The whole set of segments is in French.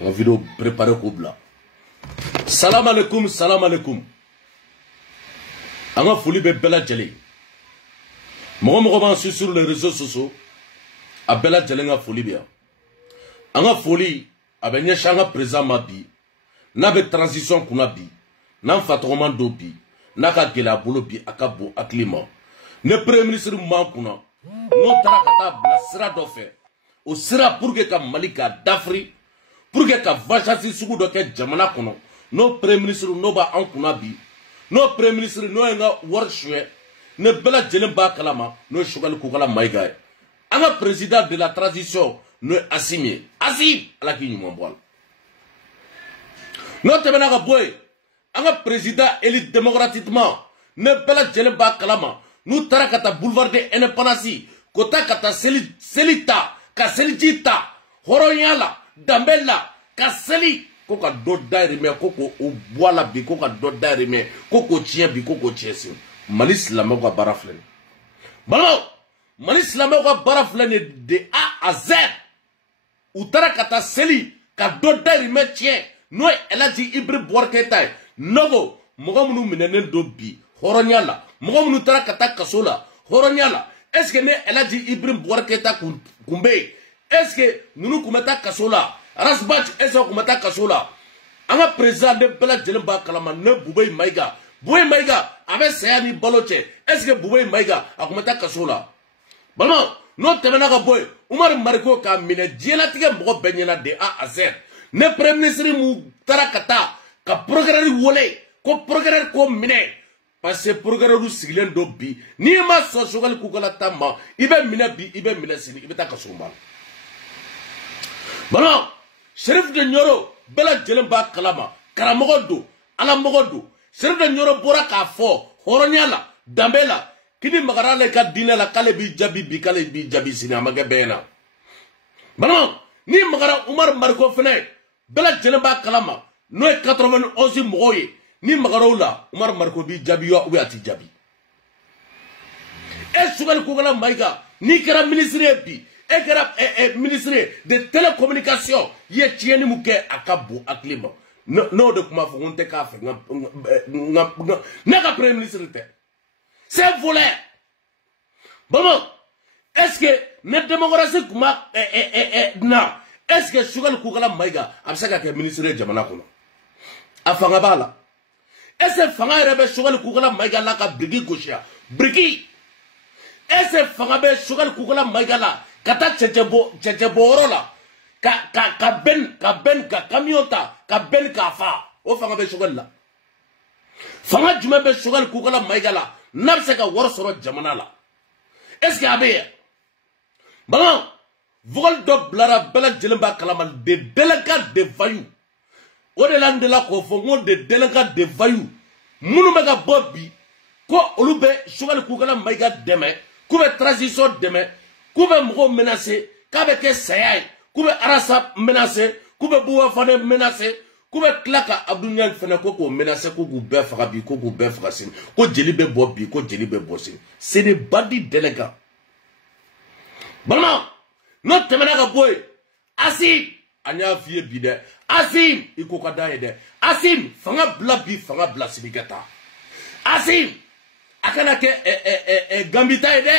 On vidéo préparé Koubla. Salam alaikum, salam alaikum. Anga folie be bella jeli. Mogo ban sur les réseaux sociaux. A bella jeli nga folie bien. Anga folie abenye shanga présent ma bi. Na be transition kuna bi. Na fatroman do bi. Na ka gela bolo bi akabo aklima. Ne premier ministre man kuna. No tarakata bla sira do fe. O sira pour que ka malika d'Afrique pour que ka vachasi sugu do ke jamana kono no premier ministre no ba an kuna bi no premier ministre no nga warshwe ne bela jelen ba kalama no shugal ku kala maiga anga président de la transition no Assimi ala ki nyum mbol no tebena ka boy anga président élu démocratiquement ne bela jelen ba kalama no tarakata boulevard de indépendance kota kata selita ka selijita horoyala dambella kaseli koka do dairime koko o boala bi koka do dairime koko tien bi koko tiesi mali islamé ko baraflen balo mali islamé ko baraflen de A à Z utara kata seli ka do dairime tien no elati ibri borketa nogo mogomunu minenen do bi horonyala mogomunu tara kata kasola horonyala est-ce que ne elati ibri borketa kumbe est-ce que nous kumeta kasola rasbach est-ce que kumeta kasola anga président de bela jelemba kalama ne Boubé Maïga avec Sayani Baloche est-ce que Boubé Maïga akumeta kasola balma no temena ka boy Umar Mariko ka mine diela tige mbo benyena de A à Z ne premier ministre mu tarakata ka programme wole ko programme ko mine parce que programme du sigilen do bi ni ma so sogal ku kala tamma ibe mine bi ibe mine sini ibe ta kasumba. Bon, Chérif de Nyoro, bela jelemba kalama, karamogodo, ala mogodo, Chérif de Nyoro bora ka fo, horonyala, dambela, kini magarale ka dina la kale bi jabi sini amage bena. Bon, ni magara Umar Mariko fene, bela jelemba kalama, no 91 mogoye, ni magarola, Umar Mariko bi jabi yo ou ati jabi. Et sugal kugala maiga, ni kera ministre bi, et ministre de télécommunication ye tieni muke akabu aklima no de kuma fo nte ka fe nga premier ministre te c'est volé bon est-ce que ne démocratie kuma na est-ce que sugal kugala maiga absaka ke ministre jamana kono afanga bala est-ce que fanga rebe sugal kugala maiga la ka brigi goshia brigi est-ce que fanga be sugal kugala maiga la kata tchebe orola ka ben ka kamiota ka ben ka fa o fanga be shogal la fanga juma be shogal ku kala maigala nabse ka wor soro jamana la est-ce que abe bon vol do blara bela jelemba kalama de délinquants de voyous o de la ndela ko fo ngo de délinquants de voyous munu mega bobbi ko olube shogal ku kala maiga deme ku be transition deme Koube mgo menacé, kabe ke sayay, koube arasa menacé, koube bouwa fane menacé, koube klaka abdounyal fane koko menacé, koko bef rabi, koko bef rasin, ko djelibe bobi, ko djelibe bosin. C'est des bandits délinquants. Bon, non, temenaka boy, Assim, anya vie bide, Assim, ikokada ede, Assim, fanga bla sinigata. Assim, akana ke gambita ede,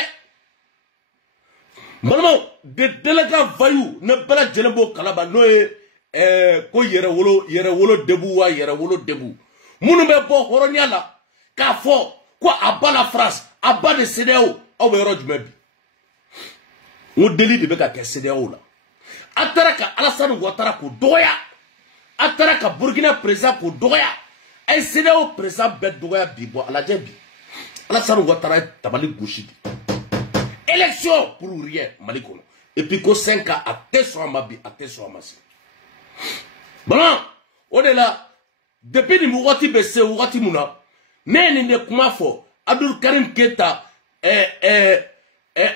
Maman, de délégués vaillous ne bela jelembo kalaba no ko yere wolo debu munu be bo horonyala ka fo ko abala France aba de CEDEAO o be yoro jumebi o deli de be ka ke CEDEAO la ataraka Alassane Ouattara ko doya ataraka Burkina président ko doya ay CEDEAO président be doya bi bo ala jebi Alassane Ouattara tabali gauche élection pour rien malikono et puis ko 5 ans à teso amabi à teso amasi bon on est là depuis ni mugoti bese wati muna neni ne kuma fo Abdul Karim Keita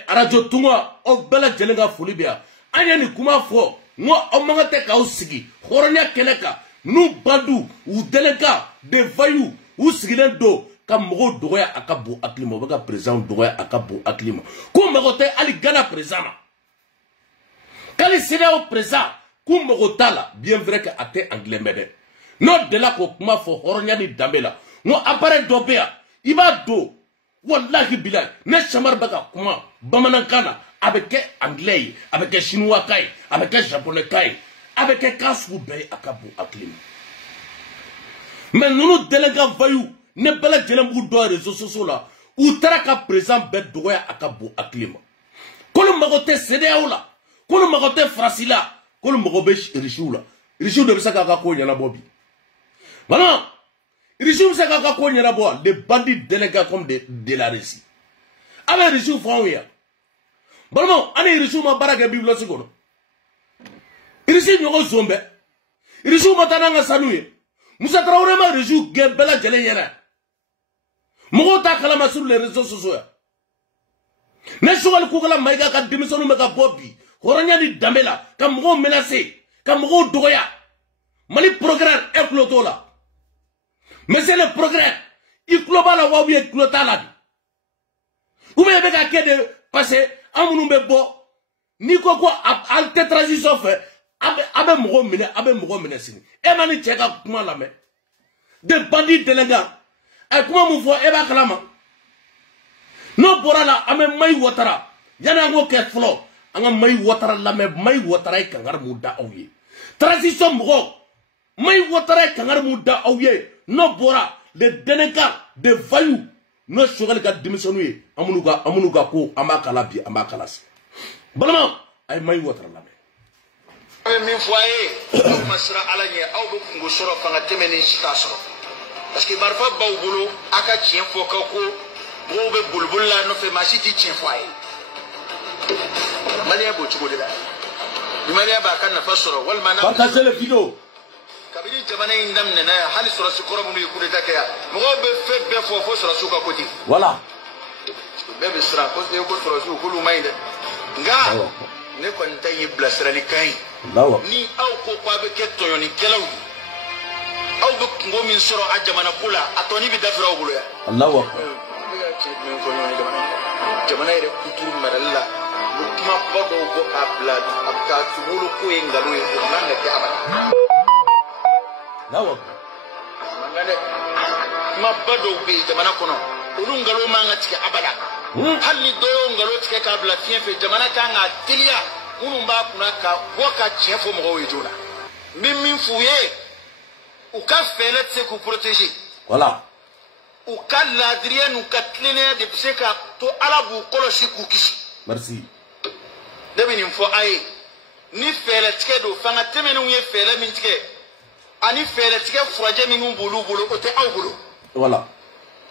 radio tunga o bela jelenga folibia anya ni kuma fo ngo o mangate ka usigi horonya keleka nu bandu ou délégués de voyous u sigilen do ka mɔgɔw dɔgɔya a ka bon hakili ma u bɛ ka président dɔgɔya a ka bon hakili ma k'u mago tɛ hali Ghana président ma k'ali CEDEAO président k'u mago t'a la bien vrai que a tɛ anglais mɛn dɛ n'o de la k'o kuma fɔ hɔrɔnya ni danbe la n ko appareil dɔ bɛ yan i b'a don wallahi bilahi ne Samari bɛ ka kuma bamanankan na a bɛ kɛ anglais ye a bɛ kɛ chinois kan ye a bɛ kɛ japonais kan ye a bɛ kɛ kan sugu bɛɛ ye a ka bon hakili ma mais ninnu délégués voyous ne bɛɛ lajɛlen b'u dɔn réseaux sociaux la u taara ka président bɛɛ dɔgɔya a ka bon hakili ma k'olu mago tɛ CEDEAO la k'olu mago tɛ Faransi la k'olu mago bɛ riches la riches de bɛ se k'a ka ko ɲɛnabɔ bi vraiment riches bɛ se k'a ka ko ɲɛnabɔ les bandits délégués comme de la Russie a bɛ riches fɔ anw ye yan vraiment ani riches ma baara kɛ bibliothèque kɔnɔ riches ɲɔgɔn zon bɛɛ riches ma taa n'an ka sanu ye Moussa Traoré ma riches gɛn bɛɛ lajɛlen ɲɛna mɔgɔw t'a kalama sur les réseaux sociaux yan ne Choguel Koukala Maïga ka denmisɛnninw bɛ ka bɔ bi hɔrɔnya ni danbe la ka mɔgɔw menacer ka mɔgɔw dɔgɔya Mali progrès e tulo t'o la mais c'est le progrès i tulo b'a la wa ou bien i tulo t'a la bi ou bien i bɛ ka kɛ de parce que an minnu bɛ bɔ n'i ko ko an tɛ transition fɛ a bɛ mɔgɔw minɛ a bɛ mɔgɔw minɛ sini e ma ni cɛ ka kuma lamɛn des bandits délinquants a ye kuma mun fɔ e b'a kalama n'o bɔra la an bɛ Mayi Watara yanni an k'o kɛ fɔlɔ an ka Mayi Watara lamɛn Mayi Watara ye kangari mun da aw ye transition mɔgɔw Mayi Watara ye kangari mun da aw ye n'o bɔra les délinquants des voyous n'o Choguel ka denmisɛnninw ye an minnu ka ko an b'a kala bi an b'a kala sini balima a ye Mayi Watara lamɛn. aw bɛ min fɔ a ye aw ma siran Ala ɲɛ aw bɛ kungo sɔrɔ fanga tɛmɛ ni si t'a sɔrɔ parce que marifa b'aw bolo a ka tiɲɛ fɔ ka ko mɔgɔw bɛ boliboli la nɔfɛ maa si tɛ tiɲɛ fɔ a ye maliyɛn b'o cogo de la ni maliyɛn b'a ka nafa sɔrɔ walima n'a. partagez le vidéo. kabini jamana in daminɛna yan hali sɔrɔsi kɔrɔ minnu ye coup d'état kɛ yan mɔgɔw bɛ fɛn bɛɛ fɔ fo sɔrɔsiw ka côté. voilà. bɛɛ bɛ siran ko sɔrɔsiw k'olu man ɲi dɛ nka ne kɔni ta ye bilasiralikan ye ni aw ko k'a bɛ kɛ tɔɲɔnikɛlaw ye aw bɛ kungo min sɔrɔ a jamana ko la a tɔni bɛ dafiri aw bolo yan. Alahu akbar. ne ka tiɲɛ jumɛn fɔ ɲɔgɔn ye jamana yɛrɛ kuturu marali la u bɛ kumaba dɔw bɔ k'a bila a bɛ k'a wolo ko ye nkalon ye o man ka kɛ abada. Alahu akbar. man dɛ kumaba dɔw bɛ yen jamana kɔnɔ olu nkalon man ka tigɛ abada. hali ni dɔ y'o nkalon tigɛ k'a bila fiɲɛ fɛ jamana kan ka teliya minnu b'a kunna ka bɔ ka tiɲɛ fɔ mɔgɔw ye joona n bɛ min f'u ye u ka fɛɛrɛ tɛ se k'u protéger. voilà. u ka laadiriya n'u ka tilennenya de bɛ se ka to Ala b'u kɔlɔsi k'u kisi. merci. ne bɛ nin fɔ a ye ni fɛɛrɛ tigɛ don fanga tɛmɛnenw ye fɛɛrɛ min tigɛ ani fɛɛrɛ tigɛ furajɛ minnu b'olu bolo o tɛ aw bolo. voilà.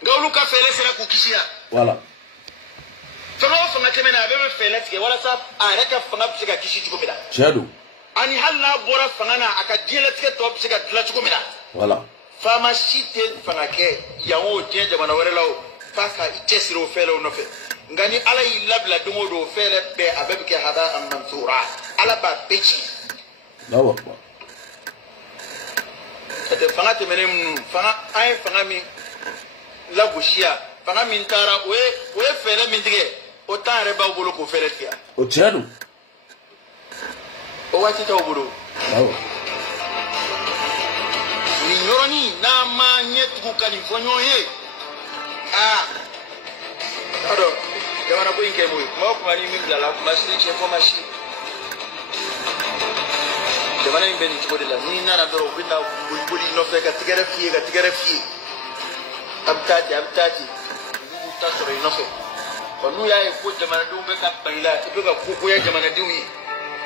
nka olu ka fɛɛrɛ sera k'u kisi yan. voilà. fanga o fanga tɛmɛna a bɛɛ bɛ fɛɛrɛ tigɛ walasa a yɛrɛ ka fanga bɛ se ka kisi cogo min na. tiɲɛ don. ani hali n'a bɔra fanga na a ka diɲɛlatigɛ tɔ bɛ se ka dilan cogo min na. voilà. faama si tɛ fanga kɛ yan o diɲɛ jamana wɛrɛ la o f'a ka i cɛsiri o fɛɛrɛw nɔfɛ nka ni Ala y'i labila don o don o fɛɛrɛ bɛɛ a bɛɛ bɛ kɛ haba mansura Ala b'a bɛɛ ci. Alahu akbar. n'o tɛ fanga tɛmɛnen minnu an ye fanga min lagosi yan fanga min taara o ye fɛɛrɛ min tigɛ o temps yɛrɛ b'aw bolo k'o fɛɛrɛ tigɛ. o tiɲɛ don. o waati t'aw bolo. awɔ. nin yɔrɔnin n'an ma ɲɛ tugu ka nin fɔ ɲɔgɔn ye aa a dɔn jamana ko in kɛ mun ye kuma o kuma ni min bilala kuma si tiɲɛ fɔ ma si jamana in bɛ nin cogo de la n'i nana dɔrɔn u bɛ na boliboli nɔfɛ ka tigɛrɛ f'i ye ka tigɛrɛ f'i ye a bɛ taa ten a bɛ taa ten olu b'u ta sɔrɔ i nɔfɛ ɔ n'u y'a ye ko jamanadenw bɛ ka ban i la i bɛ ka kogoya jamanadenw ye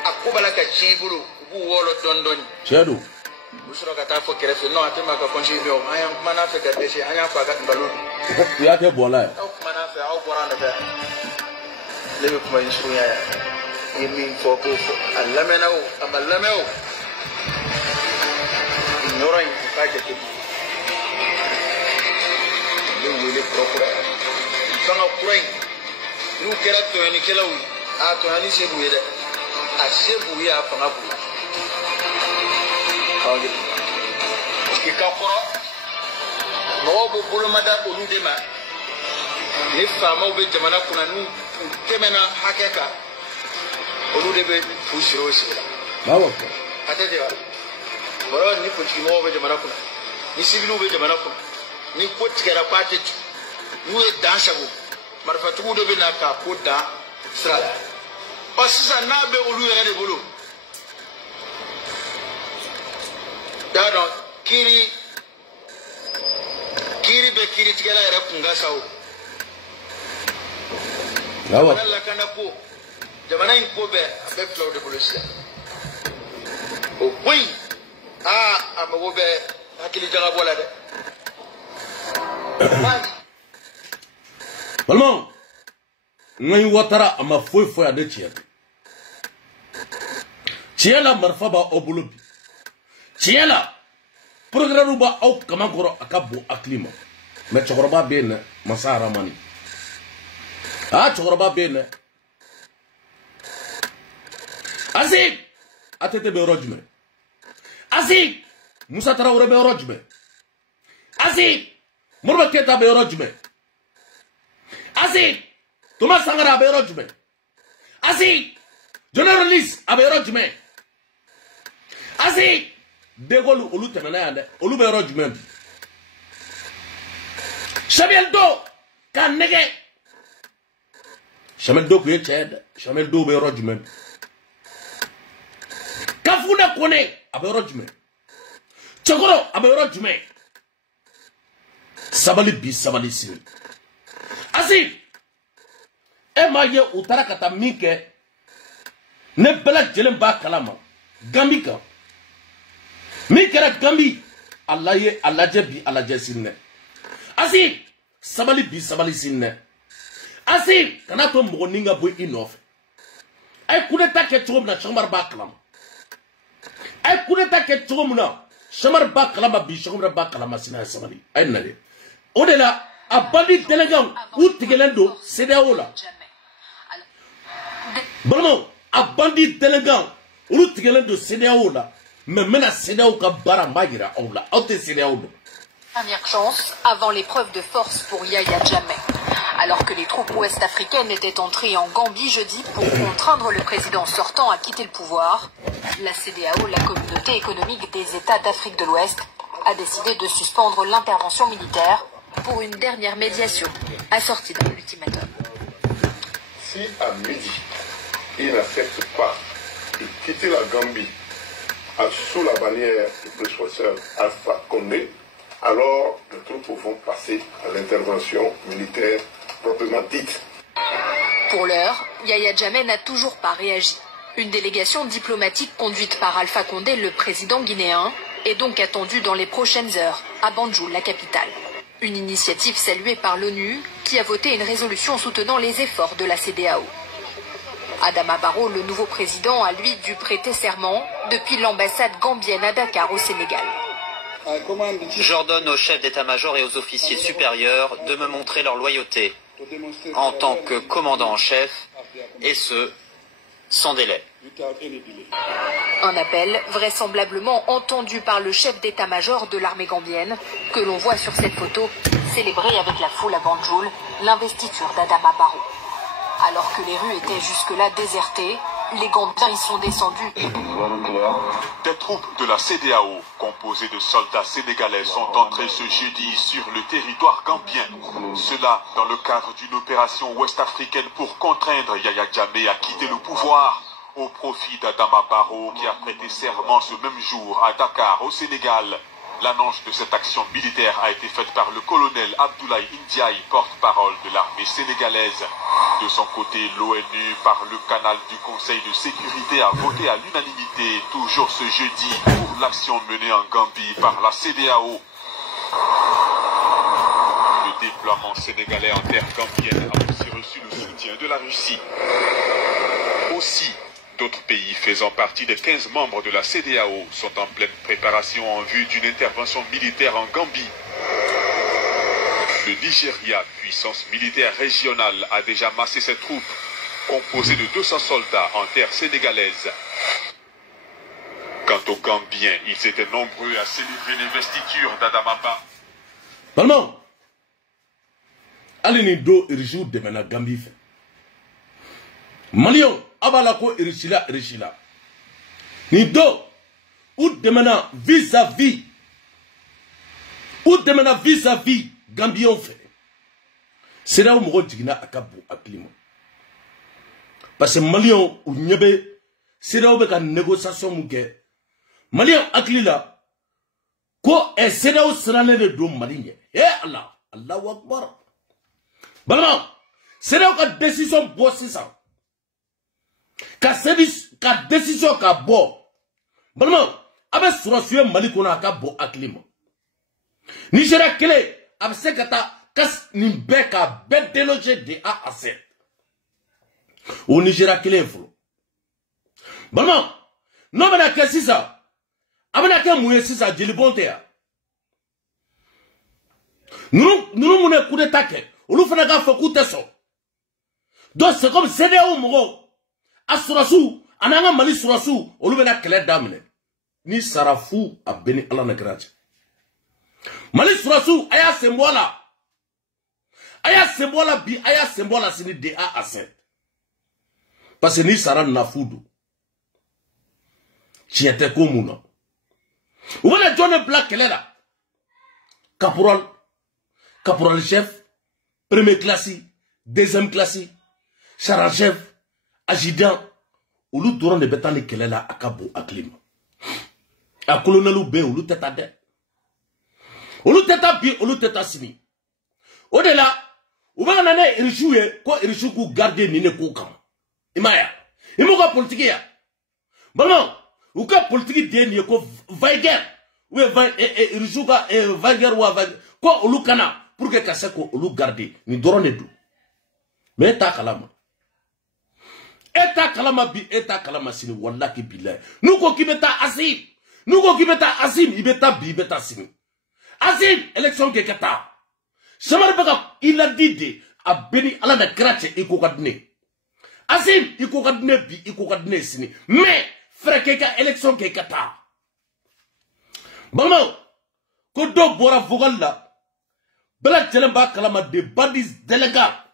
a ko b'a la ka tiɲɛ i bolo u b'u wɔɔrɔ dɔɔnin dɔɔnin. tiɲɛ don. u sɔrɔ ka taa fɔ kɛrɛfɛ non a tɛ maa ka continuer o an y'an kumana fɛ ka dɛsɛ an y'a fɔ a ka nkalon don. u y'a kɛ bɔla ye. aw kumana fɛ aw bɔra an nɔfɛ ne bɛ kuma in surunya yan i ye min fɔ k'o fɔ a lamɛnna o a ma lamɛn o nin yɔrɔ in u k'a jate minɛ n bɛ wele kura fanga kura in n'u kɛra tɔɲɔnikɛlaw ye a tɔɲɔni se b'u ye dɛ a se b'u ye a fanga b'u la. parce que ka kɔrɔ mɔgɔw bɛ bolomada olu de ma ni faamaw bɛ jamana kunna n'u tɛmɛna hakɛ kan olu de bɛ fu siri o sigi la a tɛ de wa bɔrɔ ni politikimɔgɔw bɛ jamana kunna ni sibiliw bɛ jamana kunna ni ko tigɛra k'a tɛ tu n'u ye dan sago marifatigiw de bɛ na k'a ko dan sira la ɔ sisan n'a bɛ olu yɛrɛ de bolo y'a dɔn kiiri bɛ kiiritigɛla yɛrɛ kunkan sa o jamana lakana ko jamana in ko bɛɛ a bɛ filaw de bolo sisan o ko in a mago bɛ hakili jagabɔ la dɛ balimaw ŋayi watara a ma foyi foyi ale tiɲɛ tiɲɛ la marifa b'aw bolo bi tiɲɛ la programme b'aw kaman kɔrɔ a ka bon hakili ma mɛ cɛkɔrɔba bɛ yen dɛ masa aramani cɛkɔrɔba bɛ yen dɛ Asik ATT bɛ yɔrɔ jumɛn Asik Musa Tarawele bɛ yɔrɔ jumɛn Asik Modibo Keyita bɛ yɔrɔ jumɛn Asik Thomas Sankara a bɛ yɔrɔ jumɛn Asik General Lys a bɛ yɔrɔ jumɛn Asik De Gaulle olu tɛmɛna yan dɛ olu bɛ yɔrɔ jumɛn bi Samuel Doe k'a nɛgɛ Samuel Doe kun ye cɛ ye dɛ Samuel Doe bɛ yɔrɔ jumɛn bi Kafuna Kone a bɛ yɔrɔ jumɛn Cɛkɔrɔ a bɛ yɔrɔ jumɛn sabali bi sabali sini Asik e m'a ye u taara ka taa min kɛ ne bɛɛ lajɛlen b'a kalama Gambi kan min kɛra Gambi a lajɛ bi a lajɛ sini dɛ Asik sabali bi sabali sini dɛ Asik kana to mɔgɔ ni ka bɔ i nɔfɛ a ye coup d'état kɛ cogo min na Sɛkumaru b'a kalama a ye coup d'état kɛ cogo min na Sɛkumaru b'a kalama bi Sɛkumaru b'a kalama sini a ye sabali a ye nale o de la a bandi délégués u tigɛlen don CEDEAO la balimaw a bandi délégués olu tigɛlen don CEDEAO la mais n bɛna CEDEAO ka baara n b'a yira aw la aw tɛ CEDEAO dɔn. Dernière chance avant l'épreuve de force pour Yahya Jammeh. Alors que les troupes ouest-africaines étaient entrées en Gambie jeudi pour contraindre le président sortant à quitter le pouvoir, la CEDEAO, la communauté économique des États d'Afrique de l'Ouest, a décidé de suspendre l'intervention militaire pour une dernière médiation assortie d'un ultimatum. Si à midi, il n'accepte pas de quitter la Gambie sous la bannière du professeur Alpha Condé, alors les troupes vont passer à l'intervention militaire proprement dite. Pour l'heure, Yahya Jammeh n'a toujours pas réagi. Une délégation diplomatique conduite par Alpha Condé, le président guinéen, est donc attendue dans les prochaines heures à Banjul, la capitale. Une initiative saluée par l'ONU qui a voté une résolution soutenant les efforts de la CEDEAO. Adama Barrow, le nouveau président, a lui dû prêter serment depuis l'ambassade gambienne à Dakar au Sénégal. J'ordonne aux chefs d'état-major et aux officiers supérieurs de me montrer leur loyauté en tant que commandant en chef, et ce, sans délai. Un appel vraisemblablement entendu par le chef d'état-major de l'armée gambienne, que l'on voit sur cette photo, célébrer avec la foule à Banjul l'investiture d'Adama Barrow. Alors que les rues étaient jusque-là désertées, les Gambiens y sont descendus. Des troupes de la CEDEAO, composées de soldats sénégalais, sont entrées ce jeudi sur le territoire gambien. Cela dans le cadre d'une opération ouest-africaine pour contraindre Yahya Jammeh à quitter le pouvoir au profit d'Adama Barrow qui a prêté serment ce même jour à Dakar au Sénégal. L'annonce de cette action militaire a été faite par le colonel Abdoulaye Ndiaye, porte-parole de l'armée sénégalaise. De son côté, l'ONU, par le canal du Conseil de sécurité, a voté à l'unanimité, toujours ce jeudi, pour l'action menée en Gambie par la CEDEAO. Le déploiement sénégalais en terre gambienne a aussi reçu le soutien de la Russie. Aussi, d'autres pays faisant partie des 15 membres de la CEDEAO sont en pleine préparation en vue d'une intervention militaire en Gambie. Le Nigeria, puissance militaire régionale, a déjà massé ses troupes, composées de 200 soldats en terre sénégalaise. Quant aux Gambiens, ils étaient nombreux à célébrer l'investiture d'Adama Barrow. Vraiment, allez ni do irichou de mena Gambie fait. Malion, abalako irichila. Ni do, ou de mena vis-à-vis. Ou de mena vis-à-vis Gambion fait. C'est là où mon digna akabu aklimo. Parce que Malion ou nyebe, c'est là où beka négociation mouke. Malion aklila, ko e c'est là où sera de do Maligne. Eh Allah, Allahu Akbar. Vraiment, c'est là où la décision bosse ça. Ka décision ka bo. Vraiment, avec sur Mali qu'on a ka bo aklimo. Nigeria kele, avec ce kata kas ni beka ben délogé de A à Z. Au Nigeria kele flo. Vraiment, non mais la question ça. Avec la mouye si ça jeli bonte ya. Nous moune coup de taquet. Ou nous faisons un coup de so. Donc c'est comme CDAO Mogo. A Surasu, Ananga Mali Surasu, ou nous venons à damne. Ni Sarafou a béni Allah Nagraj. Mali Surasu, aya sembola. Aya sembola bi, aya sembola sini de A à Z. Parce que ni Sara Nafoudou. Qui était comme nous. Ou venez John Black Kelela. Caporal chef. Premier classe, deuxième classe, chargé, adjudant, ou l'ou doron de bétan de kelela à Cabo à Clim. A colonel ou bé ou l'ou teta de. Ou l'ou teta bi ou l'ou teta simi. Au-delà, ou va en aller rejouer, quoi rejouer pour garder nine koukam. Imaya. Imouka politique ya. Bon, ou ka politique de n'y ko Weiger. Ou Weiger ou Weiger. Quoi ou l'ou kana. Pour que Kaseko ou garde, ni dorone dou. Mais ta kalama. Eta kalama bi, eta kalama sini, wallaki bilay. Nous ko kibeta Azim. Nous ko kibeta Azim, ibeta bi, ibeta sini. Azim, élection ke kata. Samar baka, il a dit de, a béni ala na grache, iko kadne. Azim, iko kadne bi, iko kadne sini. Mais, frère keka, élection ke kata. Maman, ko do bora vogal la, Bela Tchelemba Kalama de Badis délégat.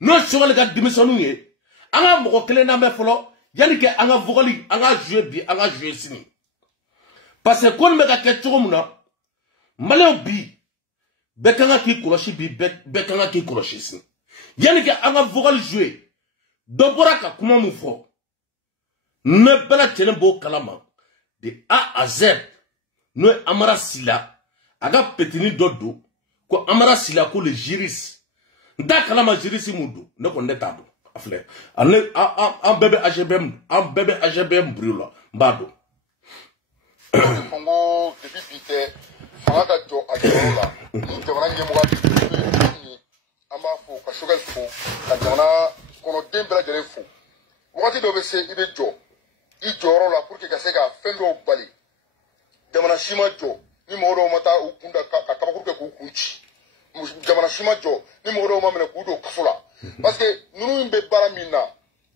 Non, je vais le démissionner. Anga moko kele na me folo. Yannick anga vogoli, anga joué bi, anga joué sini. Parce que quand me gâte chomuna, malheur bi, bekanga ki koloshi bi, bekanga ki koloshi sini. Yannick anga vogoli joué. Doboraka kuma mufo. Ne Bela Tchelemba Kalama de A à Z. No amara sila, aga petini dodo. Ko amara sila ko le juris nda kala ma juris mudu ne ko ne tado afle an bebe AGBM brûla mbado Congo depuis bité fanga ka to adola ni jamana nyemo ga ni ama fo ka shogal fo ka jamana kono dembra jere fo wakati do be se ibe jo I joro la pour que ka se ga fendo bali jamana shima jo ni moro mata ukunda ka kabakuruke ku kunchi jamana shima jo ni moro ma mena kudo kafula parce que nunu mbe bara minna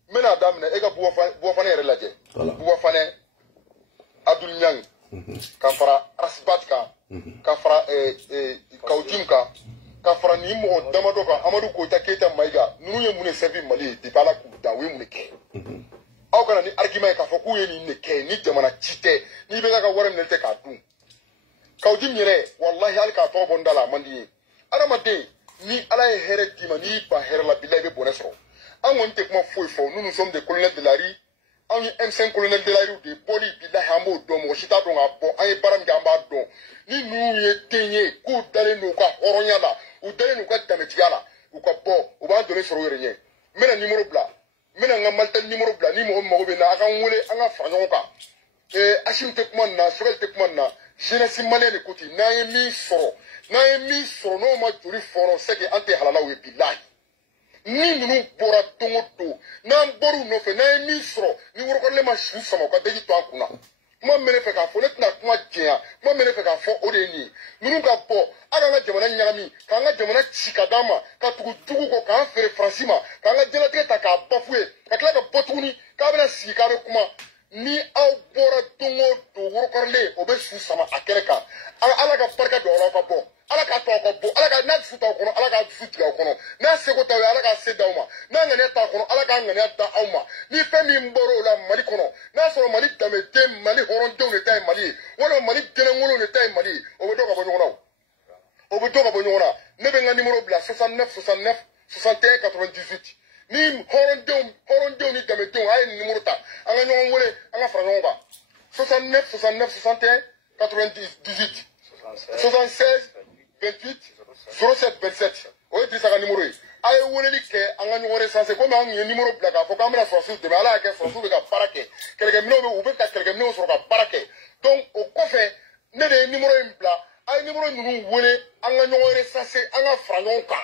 mena damne e ga buwa fane yere laje buwa fane Abdul Nyang ka fara Rasbat ka fara Kaujimka ka fara ni mo damado ka Amadou Koita Keita Maiga nunu ye mune servi Mali de bala ku da we mune ke aw kana ni argument ka foku ye ni ne ke ni jamana chite ni be ka wara nelte ka dun Kaujim yere wallahi alka to bondala mandi Aramade ni ala ye here dima ni ba here la billahi be bonesro an won te kuma foi fo nous sommes des colonels de la rue an yi M5 colonel de la rue de boli billahi ambo do mo shita do nga bo an yi baram gamba do ni nu ye tenye ku dale no ka horonya la u dale no ka tametiala u ka bo u ba do le soro yere nye mena numéro bla mena nga malta numéro bla ni mo mo be na aka wole anga fa nyoka ashim te kuma na sogal te kuma na jeunesse malienne koti na ye mi soro na emi sono ma juri foro seke ante halala we billahi ni nunu bora tongo do na boru no fe na emi soro ni woro ko le ma shu sama ko deji to akuna mo mene fe ka fo ne tna kuma jea mo mene fe ka fo ode ni nunu ka bo aga na jamana nyami ka nga jamana chikadama ka tugu tugu ko ka fere francima ka nga jela treta ka bafue ka kla ka botuni ka bena si ka be kuma ni aw bora tongo do woro ko le obe shu sama akereka ala ka parka do ala ka bo ala ka to ko bo ala ka na fu ta ko no ala ka fu ti ko no na se ko ta ala ka se da ma na ngane ta ko no ala ka ngane ta awma ni fe mi mboro la mali ko no na so mali tame te mali horon de ne tay mali wala mali gene ngolo ne tay mali o be to ko bo nyona o be to ko bo nyona ne be nga numéro bla 69 69 61 98 ni horon de ni tame te ay numéro ta anga nyon wole anga fra nyonga 69 69 61 98 76 28 07 27 o yi saka numéro yi ay woleli ke anga numéro sensé comme an yi numéro blaka fo kamera sosu de ala ke sosu be ka parake kelke mino be ube ka kelke mino so ka parake donc o kofe ne de numéro yi bla ay numéro nunu wole anga numéro sensé anga frangon ka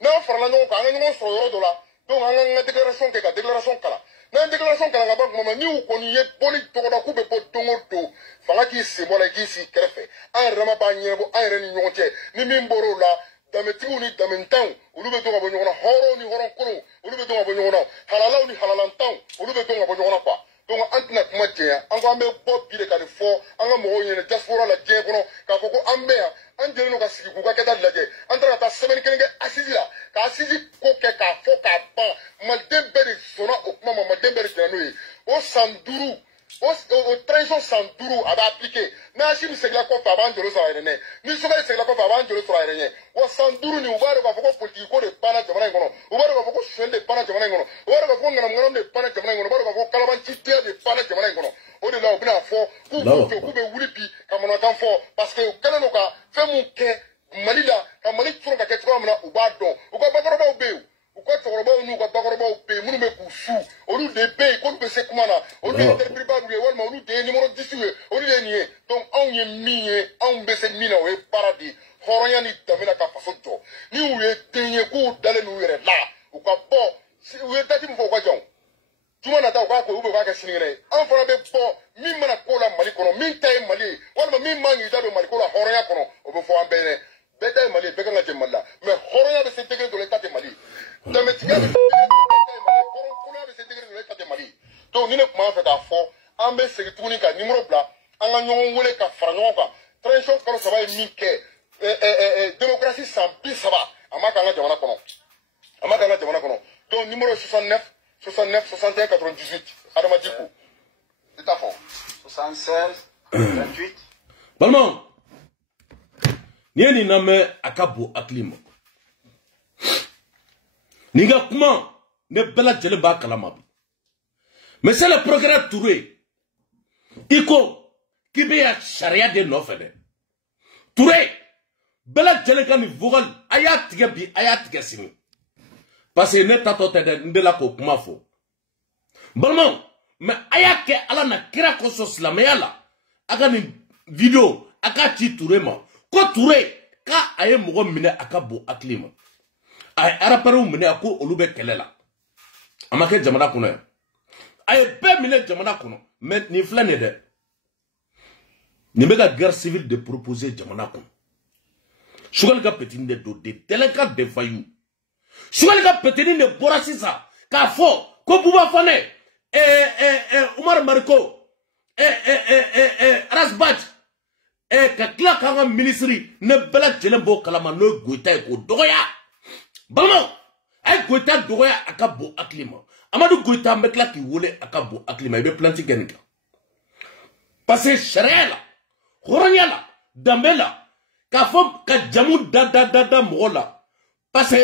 na frangon ka anga numéro so yoro dola donc anga déclaration ke ka déclaration kala na déclaration kala ngaba mama ni u koni ye boli togoda ku be bo dongoto fanga ki sebola ki si krefe an rama ba nyebo an re ni nyonte ni mimboro la dametigu ni damentan olu be donga bo nyona horo ni horon kono olu be donga bo nyona halalaw ni halalantan olu be donga bo nyona kwa donc antina kuma jeya an ko ambe bo bile ka ni fo an ga mo nyene diaspora la je kono ka foko ambe an jere no ka sigi ku ka keda laje an tra ta semaine kenenge asisi la ka asisi ko ke ka fo ka ba maldembere sona o kuma maldembere janu o sanduru o trésor sanduru a ba appliquer na shi mi segla ko fa ban jolo so ayene ni so ga segla ko fa ban jolo so ayene o sanduru ni ubaro ka foko politique ko de pana jamana ngono ubaro ka foko shende pana jamana ngono ubaro ka foko ngam de pana jamana ngono ubaro ka foko kalaban chitia de pana jamana ngono o de la o bina fo ku be wuli bi ka mono tan fo parce que kana no ka fe mu ke malila ka mali turo ka ke tro amna ubado u ko bagoro ba ubeu u ko toro ba unu ko bagoro ba ube munu be kusu olu de be ko be se kumana olu de interpret ba ule wal ma olu de numéro 18 olu de nié donc on ye mié on be se mina o paradis horonya ni tamina ka faso jo ni u ye tenye ku dale nu yere la u ka bo si u ye tati mu fo kwa jon tuma na ta u ka ko u be ka sinire an fara be bo min mana ko la mali kono min tay mali wal ma min mangi da do mali ko la horonya kono o be fo ambere beta mali be ka jemalla mais horonya be se tegre do l'état de mali dametiga be se tegre do l'état de mali donc ni ne kuma fa da fo ambe se tuni ka numéro bla anga nyon wole ka franyo ka trésor ko ça va mi ke démocratie sans bis ça va amaka nga jamana kono donc numéro 69 69 61 98 adama dikou c'est fond 76 28 Balmon Nieni name akabo aklimo Ninga kuma ne bela jele ba kalamabi mais c'est le progrès Touré iko kibe ya sharia de no fede Touré bela jele kan vogal ayat gebi ayat gesimi parce que ne tato tede ndela ko kuma fo Balmon mais ayake ala na kira ko soslameyala aga ni video aka ti Touré ma ko Touré ka aye mogo mine akabo aklima ay araparu mine ko olube kelela amake jamana kuno aye be mine jamana kuno mais ni flane de ni mega guerre civile de proposer jamana kuno sugal ka petinde do de telenka de fayu sugal ka petini ne borasisa ka fo ko buba fane Umar Mariko Rasbach ka kila kanga ministry ne bela jelen bo kalama no goita ko doya balmo ay goita doya akabo aklima amadu goita metla ki wole akabo aklima be planti genika parce sharela horonyala dambela ka fo ka jamu da mola parce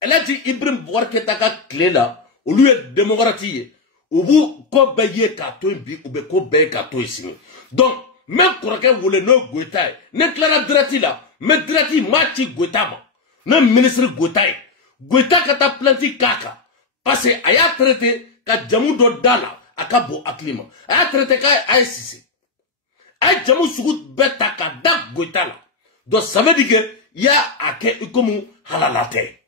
elati Ibrahim Bouarketa ka klela au lieu de démocratie ubu ko beye ka to bi ube ko beye ka to isini donc même korake wole no goita ne clara drati la mais drati mati goita ma no ministre goita ka ta planti kaka parce aya traité ka jamu do dala akabo aklima aya traité ka ICC ay jamu sugut beta ka da goita la donc ça veut dire que ya ake ikomu halalate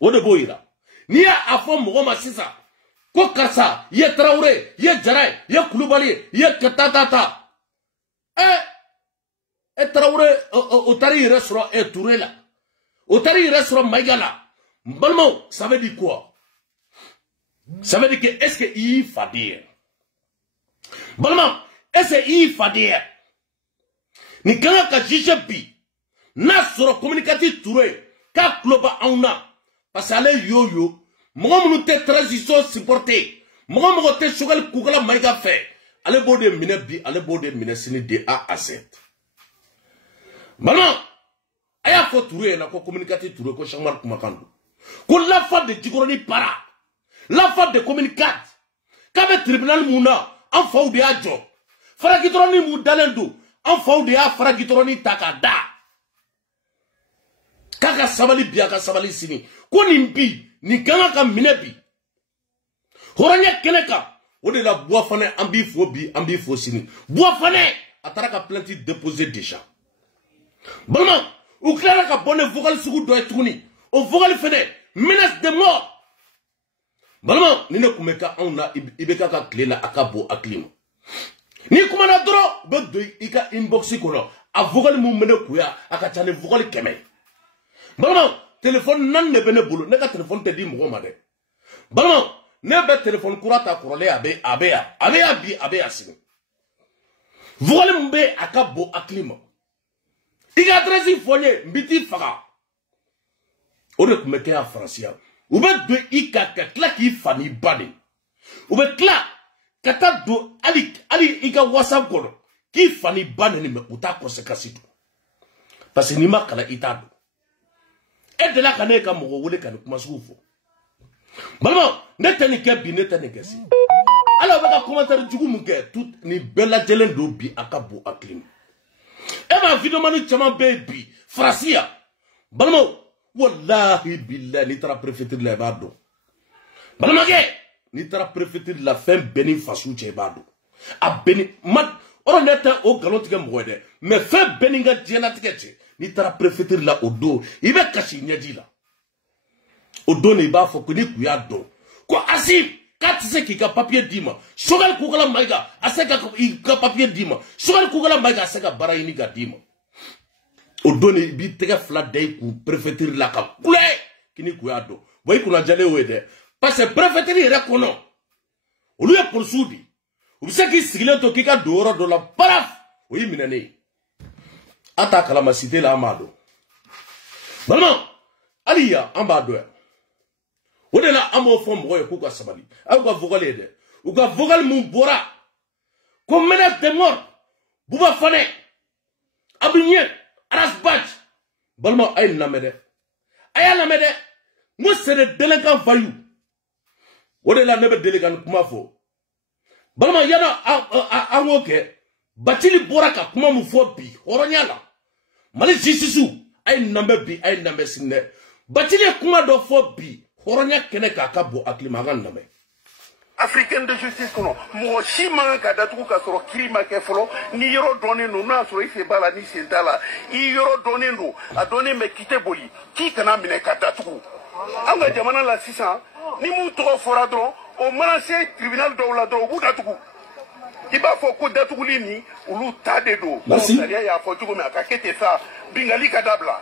wode boira ni ya afo mogoma sisa ko karsa ye Traoré ye Jaray ye Koulibaly ye Katatata Traoré otari restaurant Touré là otari restaurant Maïgala Balmo ça veut dire quoi? Ça veut dire que est-ce que il faut dire Balmo est-ce que il faut dire ni kanga ka jije bi n'a sɔrɔ communicatif Touré k'a tulo bɛ anw na parce que ale yo mɔgɔ minnu tɛ transition supporter mɔgɔ tɛ Choguel Koukala Maïga fɛ ale b'o de minɛ bi ale b'o de minɛ sini de A à Z balimaw a y'a fɔ Touré ɲɛna ko communicatif Touré ko Cheikh Umaru kumakan don ko l'affaire de Djikoronie para l'affaire de communicate k'a bɛ tribunal mun na an faw de y'a jɔ faragidɔrɔni mun dalen don an faw de y'a faragidɔrɔni ta k'a da k'a ka sabali bi a ka sabali sini ko nin bi nin kan ka minɛ bi hɔrɔnya kɛnɛ kan o de la Buwafane an b'i fo bi an b'i fo sini Buwafane a taara ka plainte déposer déjà balimaw u tilara ka bɔ ne vocal sugu dɔ ye tuguni o vocal fɛnɛ menace de mort balimaw ni ne kun bɛ ka anw na i bɛ ka tile la a ka bɔ hakili ma n'i kumana dɔrɔn u bɛ don i ka inbox kɔnɔ a vocal mun bɛ ne kun ya a ka ca ni vocal 100 balimaw téléphone nan de bɛ ne bolo ne ka téléphone tɛ di mɔgɔ ma dɛ balimaw ne bɛ téléphone kura ta kɔrɔlen a bɛ ya bi a bɛ ya sini vocal mun bɛ a ka bɔ hakili ma i ka adresse fɔ n ye n bɛ t'i faga o de tun bɛ kɛ yan Faransiya u bɛ don i kan ka tila k'i fa n'i ba de u bɛ tila ka taa don hali i ka WhatsApp kɔnɔ k'i fa n'i ba neni mɛ u t'a conséquence dɔn parce que n'i ma kalan i t'a dɔn e delila ka ne ka mɔgɔ wele ka nin kuma sugu fɔ balimaw ne tɛ nin kɛ bi ne tɛ nin kɛ sini ala bɛ ka commentaire jugu mun kɛ nin bɛɛ lajɛlen don bi a ka bon hakili ma e ma vidéomani caman bɛ yen bi Faransiya balimaw wallahi billahi n'i taara préfecture la i b'a dɔn balimakɛ n'i taara préfecture la fɛn bɛɛ ni faso cɛ i b'a dɔn a bɛɛ ni ɔrɔ ne tɛ o nkalon tigɛ mɔgɔ ye dɛ mais fɛn bɛɛ ni ka diɲɛlatigɛ cɛ n'i taara préfecture la o don i bɛ kasi ɲɛji la o don de i b'a fɔ ko n'i kun y'a dɔn ko Asim k'a tɛ se k'i ka papier d'i ma Choguel Koukala Maïga a se ka papier d'i ma Choguel Koukala Maïga a se ka baara ɲini ka d'i ma o don i b'i tɛgɛ fila da i kun préfecture la ka kulɛ k'i ni kun y'a dɔn bon i kunna jalen o ye dɛ parce que préfecture yɛrɛ kɔnɔ olu ye polisiw de u bɛ se k'i sigilen to k'i ka don yɔrɔ dɔ la baraf o y'i minɛnen ye a t'a kalama cité la an b'a dɔn balimaw hali yan an b'a dɔn yan o de la an b'o fɔ mɔgɔw ye k'u ka sabali aw ka vocal ye dɛ u ka vocal mun bɔra ko menace de mort Buwafane Abigné Aras Badj balimaw a ye nin lamɛn dɛ a y'a lamɛn dɛ n ko c'est des délinquants voyous o de la ne bɛ deli ka nin kuma fɔ balimaw yanni an k'o kɛ Bathily bɔra ka kuma mun fɔ bi hɔrɔnya la Mali justice a ye nin lamɛn bi a ye nin lamɛn sini dɛ Bathily ye kuma dɔ fɔ bi hɔrɔnya kɛnɛ k'a ka bɔ hakili ma an ka nin lamɛn africaine de justice kɔnɔ mɔgɔ si man kan ka datugu ka sɔrɔ kiiri ma kɛ fɔlɔ ni yɔrɔ dɔnnen don n'a sɔrɔ i sen b'a la ni sen t'a la i yɔrɔ dɔnnen don a dɔnnen bɛ k'i tɛ boli k'i kana minɛ ka datugu an ka jamana la sisan ni mun tɔgɔ fɔra dɔrɔn o mana se tribunal dɔw la dɔrɔn u b'u datugu i b'a fɔ ko datuguli nin olu ta de don sariya y'a fɔ cogo min a ka kɛ ten sa bingali ka dabila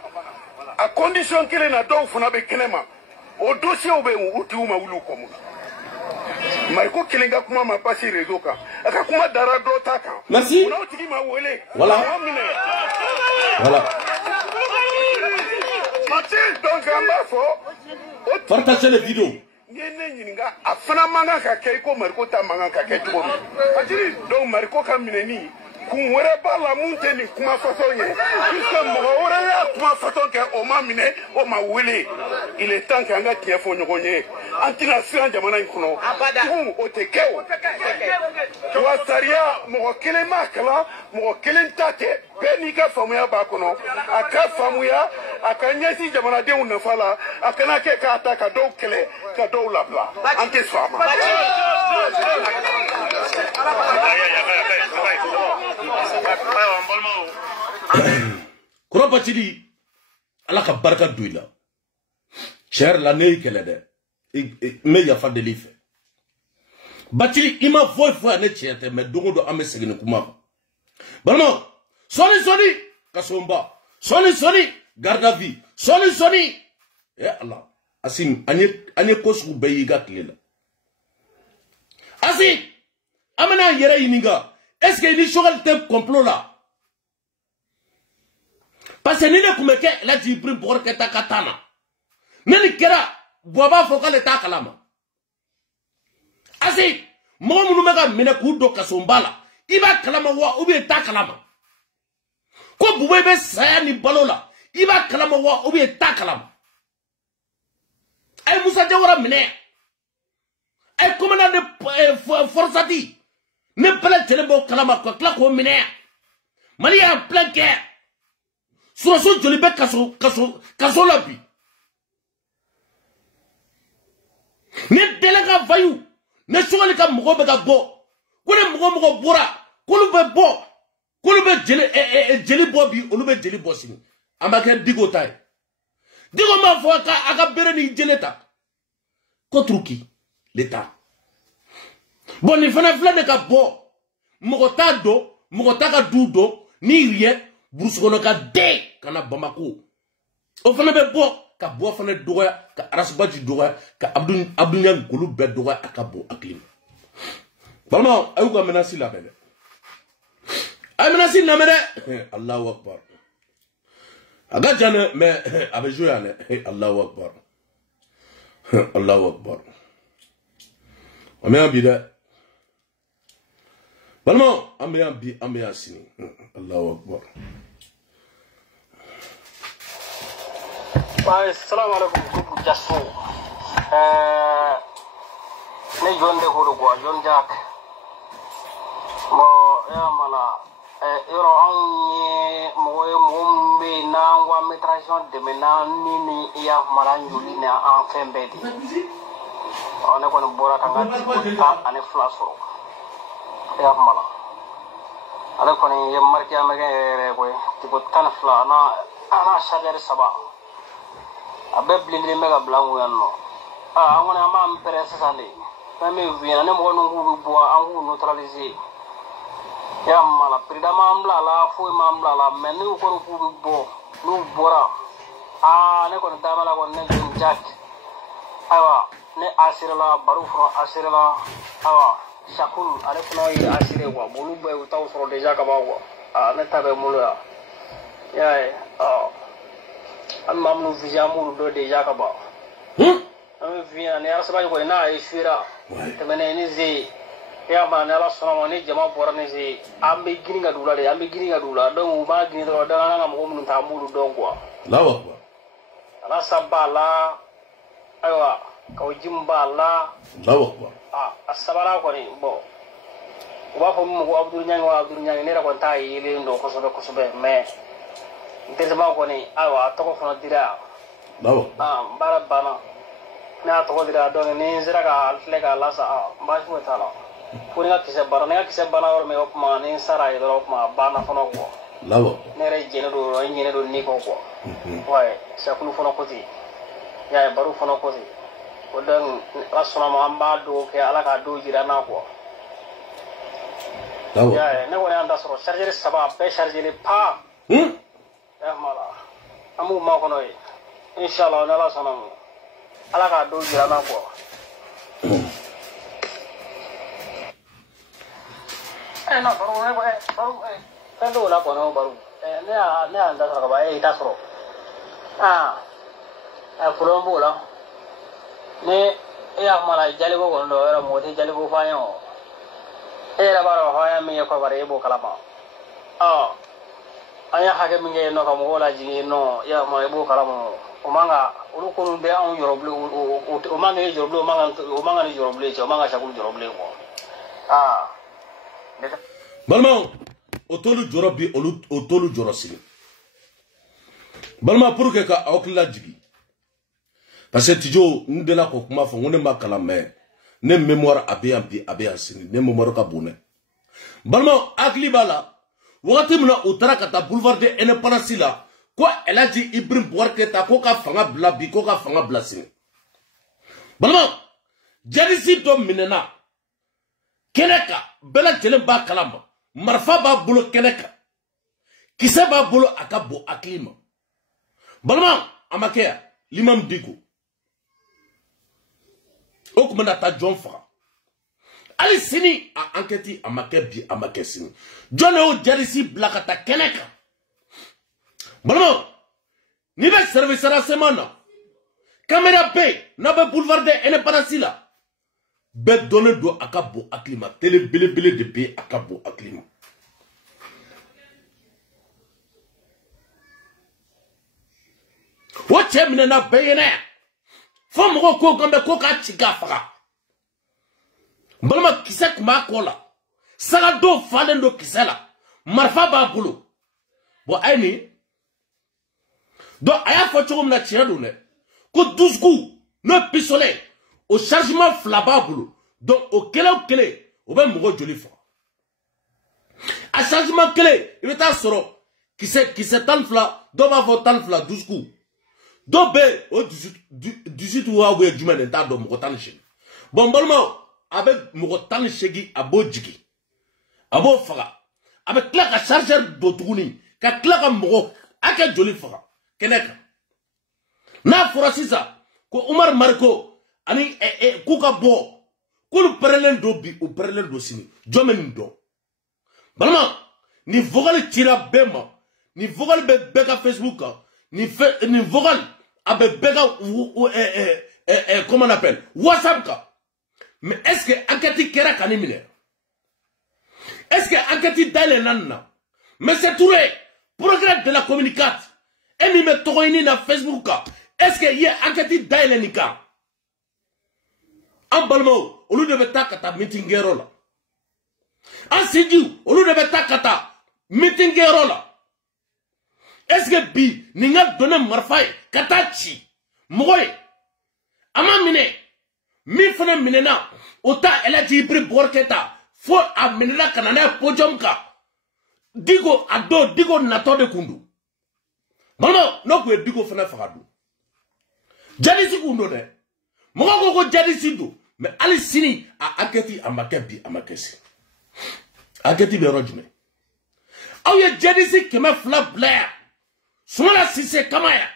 a condition kelen na dɔw fana bɛ kɛnɛ ma o dossiers bɛ yen u tigiw ma wuli u kɔ mun na Mariko kelen ka kuma ma passé réseau kan a ka kuma dara dɔ ta kan merci n'aw tigi ma wele voilà donc an b'a fɔ partagez les vidéos n ye ne ɲininka a fana man kan ka kɛ i ko Mariko ta man kan ka kɛ cogo min donc Mariko ka minɛni kun wɛrɛ b'a la mun tɛ nin kuma fasɔn ye puisque mɔgɔ wɛrɛ y'a kuma fasɔn kɛ o ma minɛ o ma wele il est temps k'an ka tiɲɛ fɔ ɲɔgɔn ye an tɛna siran jamana in kɔnɔ tugun o tɛ kɛ o wa sariya mɔgɔ kelen m'a kalan mɔgɔ kelen ta tɛ bɛɛ n'i ka faamuya b'a kɔnɔ a ka faamuya a ka ɲɛsin jamanadenw nafa la a kana kɛ k'a ta ka dɔw kɛlɛ ka dɔw labila an tɛ sɔn a ma. Kɔrɔ Bathily ala ka barika don i la tiɲɛ yɛrɛ la ne y'i kɛlɛ dɛ n bɛ yafa deli i fɛ Bathily i ma foyi fɔ yan ne tiɲɛ tɛ mais don o don an bɛ segin nin kuma kan balimaw sɔɔni kasonba sɔɔni garde à vue sɔɔni ala Asim an ye ko sugu bɛɛ y'i ka tile la Asim an bɛna an yɛrɛ ɲininka est-ce que i ni Choguel tɛ complot la Parce que ni ne kumeke la Ibrahim Bougar Keta katana. Nani kera boba foka le ta kalama. Asi mo munu mega mine kudo kasombala. Iba kalama wa ubi ta kalama. Ko bube be saya ni balola. Iba kalama wa ubi ta kalama. Ay Musa Jawara mine. Ay commandant de Forsati. Ne pala telembo kalama ko kla ko mine. Mali en plein guerre. Suraso jolibe kaso labi. Ne delega vayu. Ne songale ka mogo be ka bo. Kone mogo bora. Kolu be bo. Kolu be jeli bo bi. Olu be jeli bo sini. Amake digo tay. Digo ma fo aka bere ni jeleta. Kotruki. L'État. Bon, ni fana flane ka bo. Mogo ta do. Mogo ta ka du do. Ni rien. Bruskono ka de. Kana Bamako. O fana be bo. Ka bo fana doya. Ka Arasbaji doya. Ka Abdounya Golu be doya. Aka bo aklim. Balma, ayou ka menasi la bele. Ay menasi na mene. Allahu Akbar. Aga jane me abe joué ane. Allahu Akbar. Allahu Akbar. Amé bi de. Balma, amé sini. Allahu Akbar. Assalamu alaikum kuku jasso. Ne jonde horo go jon jak. Mo ya mala yoro anye mo be na wa métration de mena ni ya mala njuli na en fembedi. On est qu'on bora kanga ta ane flasoro. Ya mala. Ala qu'on ye marki amage ko tipo tan fla ana shajar saba. Abe blindri mega blangu yanno angona ma mpere sasande kame vina ne mo no bu angu neutraliser ya mala prida mamla la fo mamla la menu ko bu bo nu bora ne ko damala ko ne jack awa ne asira la baru fro asira la awa shakul ale fno yi asire ko bolu be taw fro deja ka bawo ne tabe mulo ya Amam vijamu do deja kaba. Am via ne asaba ko na ishira. Temene ni zi ya ma na la sona ni jama bora ni zi ambe gininga dula do ma gini do da na mo mun ta mulu do ko. Allahu Akbar. Ala sabala aywa ko jimba la. Allahu Akbar. Asabara ko ni bo. Wa fo mo Abdul Nyang ne ra ko ta yi le ndo ko sobe me. Intesama ko ni awa toko fono dira Bawo bara bana na toko dira do ni zira ka alfle ka lasa ba shi wata la ko ni kise bana or me opma ni sara do opma bana fono ko lawo ne re jene do ni ko wae sa kulu fono ko ti ya baru fono ko ti o dan rasona ma amba do ke ala ka do jira na ko lawo ya ne ko ni anda soro charger saba be charger le pa mala amu ma kono yi inshallah na la sonam ala ka do jira na ko no baru ne baru kando la kono baru ne anda soro ba ita soro fulombo la ne ya mala jali ko kono era moti jali ko fa yo era baro ha ya mi ko bare bo kala ba aya hage minge no kam wala jini no ya ma ebo karamo o manga ulu ko be an yoroble o manga e yoroble o manga ni yoroble o manga shakul yoroble ko balma o tolu jorobi o tolu jorosini balma pour que ka okla jigi parce que tijo ndela ko kuma fo ngone makala me ne mémoire abe asini ne mémoire ka bune balma akli bala wakati muna utara kata boulevard de indépendance la ko elaji Ibrahim Bougar Keta ko ka fanga bla bi ko ka fanga bla sini balma jarisi do minena keneka bela jelen ba kalamba marfa ba bolo keneka kisa ba bolo akabo aklima balma amakeya limam digo o kumanda ta jonfa ali sini a enquête amake bi amake sini jone o jarisi blakata keneka Bon, ni be service renseignement na. Caméra B, n'a pas boulevardé indépendance là. Be donné do akabo aklima. Télé bele de B akabo aklima. What you mean na billionaire? Fom ko ko gambe ko ka chiga fara. Balma kisek ma kola. Saga do falen do kisela. Marfa ba bulu. Bo ayni do aya fo chogum na chiado ne. Ko 12 coups no pistolet au chargement flabable donc au kele au ben mogo joli fa. A chargement clé il est soro qui c'est tan fla do ba fo tan fla 12 coups. Do be au 18 ou a we juma ne ta do mogo tan che. Bon bolmo avec mogo tan chegi abo jigi. Abo faga. Avec claque à chargeur do tuguni ka claque à mogo aka joli faga. Keneka. Na forasisa ko Umar Marko ani kuka bo kul parallel do bi ou parallel do sini jomen do balma ni vogal tira bema ni vogal be bega Facebook ni vogal abe bega comment on appelle WhatsApp ka mais est-ce que enquête kera kanimine est-ce que enquête dale nanna mais c'est tout le programme de la communication et mi me tokoini na Facebook ka. Est-ce qu'il y a un enquête d'Aïlenika? En Balmo, au lieu de Betakata, meeting là. En Sidiou, au lieu de Betakata, meeting là. Est-ce que Bi, Ninga donné Marfaï, Katachi, Moy, Amamine, Mifana Minena, Ota Elati Bri Borketa, Fo a Minena Kanana Pojomka, Digo Ado, Digo Nato de Kundu. Non, non, que Digo Fana Faradou. Jadisi kundo ne. Moko ko jadisi do. Mais ali sini a aketi amakebi amakesi. Aketi be rojme. Aw ye jadisi kema fla blair. Sumala sise kamaya.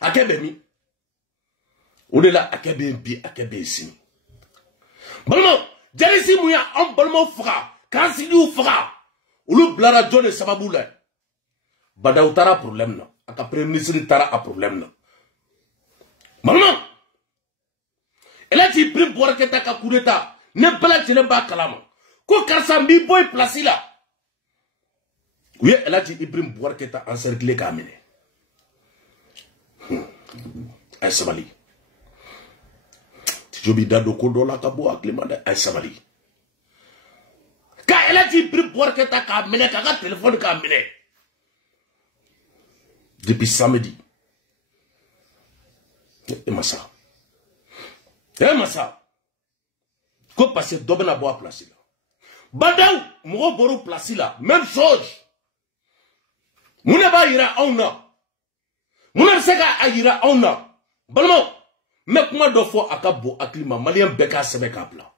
Akebe mi. Odela akebe bi akebe sini. Balmo jadisi muya am balmo fra. Kansi du fra. Ulu blara jone sababu la. Bada utara problème na. Aka premier ministre tara a problème na. Maman, elle a dit pris pour que ta kakureta ne pas la tirer bas kalama. Ko karsambi boy placé là. Oui, elle a dit Ibrahim boire que ta encerclé kamine. Ay sabali. Tijobi dado kodo la kabo aklimanda ay sabali. Ka elle a dit Ibrahim boire que ta kamine ka téléphone kamine. Depuis samedi. Et massa. Et massa. Quoi passer d'obna bois placé là. Badaou, mon boru placé là. Même chose. Mouna ba ira auna. Mouna sega aira auna. Balmo. Mais comment deux fois akabo aklima malien beka sebeka pla.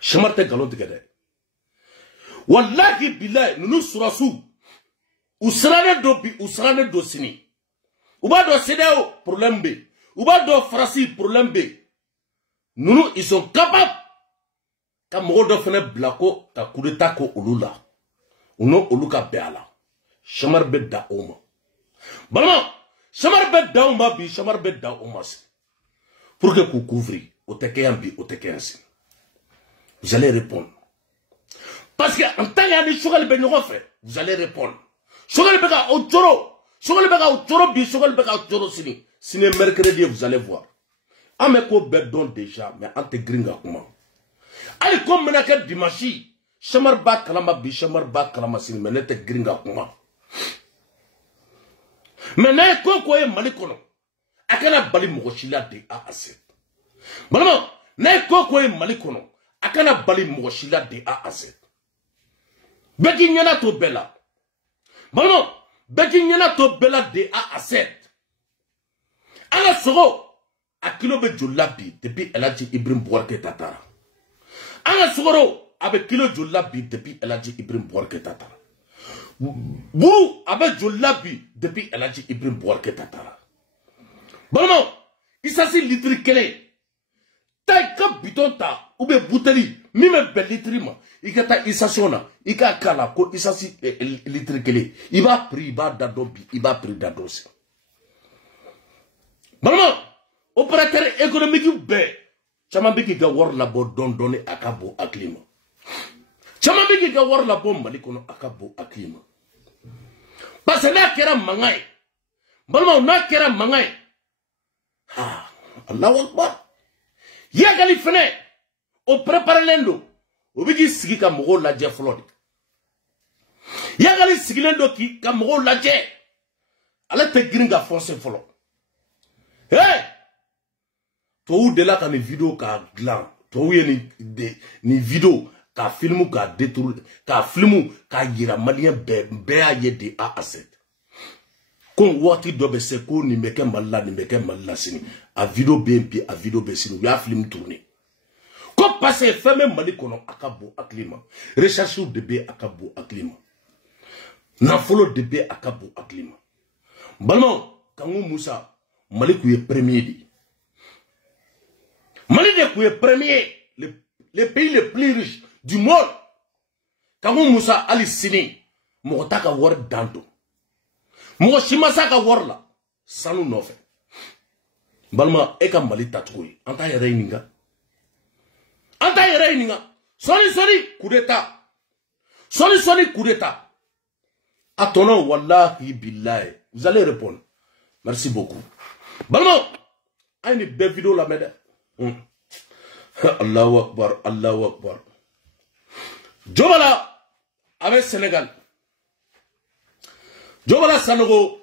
Chamarte galon tigade. Wallahi billahi nous surasu. Usrane dobi usrane dosini. Uba do CDAO problème B. Uba do Farasi problème B. Nous ils sont capables. Quand Mogo fene blako ta coup d'état ko ulula. Uno uluka beala. Chamar bedda oma. Balma, chamar bedda oma bi chamar bedda oma. Pour que vous couvriez au tekeyambi au tekeyansi. Vous allez répondre. Parce que en tant que chogal ben vous allez répondre. Chogal bega au toro. Chogal bega au toro bi chogal bega au toro sini. Sini mercredi vous allez voir. Ameko bedon déjà mais ante gringa kuma. Ali comme menaka dimanche. Chamar ba kalama bi chamar ba kalama sini mais nete gringa kuma. Mais na ko ko e malikono. Akana bali mogoshila de a aset. Balama na ko ko e malikono. Akana bali mogoshila de a aset. Beki nyana to bela. Balama beki nyana to bela de a aset. Ala soro a kilo be jolabi depuis Eladji Ibrahim Bouarke Tatara. Ala soro avec kilo jolabi depuis Eladji Ibrahim Bouarke Tatara. Buru avec jolabi depuis Eladji Ibrahim Bouarke Tatara. Balama, il s'agit litre kele. Taïka biton ta. ou bien bouteille, même bel litre, il y a isation, il y a kala, ko isasi litre kele. Il va pris, il va d'adobi, il va pris d'adosi. Maman, opérateur économique, ben, Chamambiki ga war la bo don donné akabo aklima. Chamambiki ga war la bo malikono akabo aklima. Parce que na kera mangay. Balma na kera mangay. Ah, Allahu Akbar. Yagali fene. O prépare lendo. O bigi sigi ka mogo la je flodi. Yagali sigi lendo ki ka mogo la je. Ala te gringa fonce folo. Hey! Toi de là quand les vidéos ka glan, toi ni vidéo ka filmu ka détourner, ka filmu ka yira malien be a yede a asset. Kon wati dobe se ko ni meke malla sini. A vidéo BMP a vidéo be sini, ya film tourner. Ko passe femme mali kono akabo aklima. Recherche de be akabo aklima. Na follow de be akabo aklima. Balmo kangu Musa mali ku ye premier di. Mali de est premier, le pays le plus riche du monde. Quand Moussa Ali Sini, Mouta ka war danto. Moussa Shimasa ka war la, sanu nofe. Balma eka Mali tatouille. Anta yere ininga. Anta yere ininga. Soni coup d'état. Soni coup d'état. Attendons, wallahi billahi. Vous allez répondre. Merci beaucoup. Balma, a une belle vidéo la mède. Allahu Akbar, Allahu Akbar. Jobala avec Sénégal. Jobala Sanogo